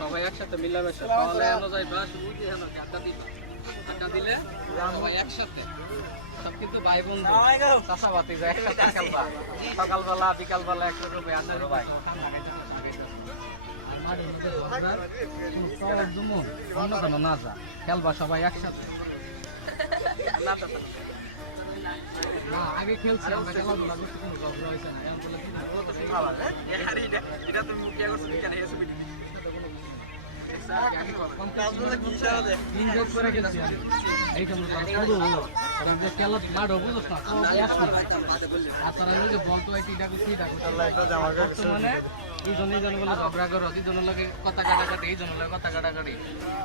সবাই একসাথে মিলামেশা দিলে সবাই একসাথে সব কিন্তু ভাই বন্ধু চাষাবাতি একসাথে খেলবা সকালবেলা বিকালবেলা একসাথে ভাই না যা খেলবা সবাই একসাথে আগে খেলছি আমরা খেলাধুলা করছি কোনো ঝগড়া হয়েছে না ঝগড়া করো দুজনের লগে কথা কাটাকাটি এই জনের লগে কথা কাটাকাটি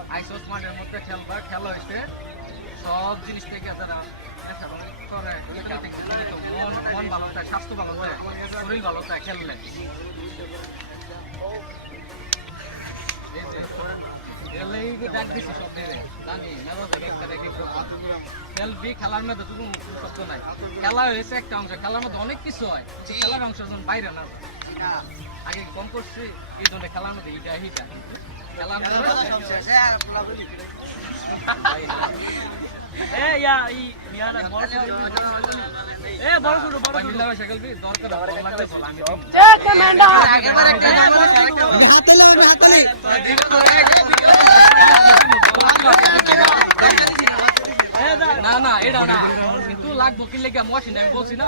আইসোস মাঠের মধ্যে খেলবা খেলা হয়েছে সব জিনিস থেকে তারা মন ভালো থাকে স্বাস্থ্য ভালো থাকে শরীর ভালো থাকে খেললে খেলার মধ্যে নাই খেলা হয়েছে একটা অংশ খেলার মধ্যে অনেক কিছু হয় খেলার অংশ বাইরে না আগে কম করছি এই জন্য খেলার মধ্যে এইটা খেলার না এটা না কিন্তু লাগবো কিনলে মশিন আমি বলছি না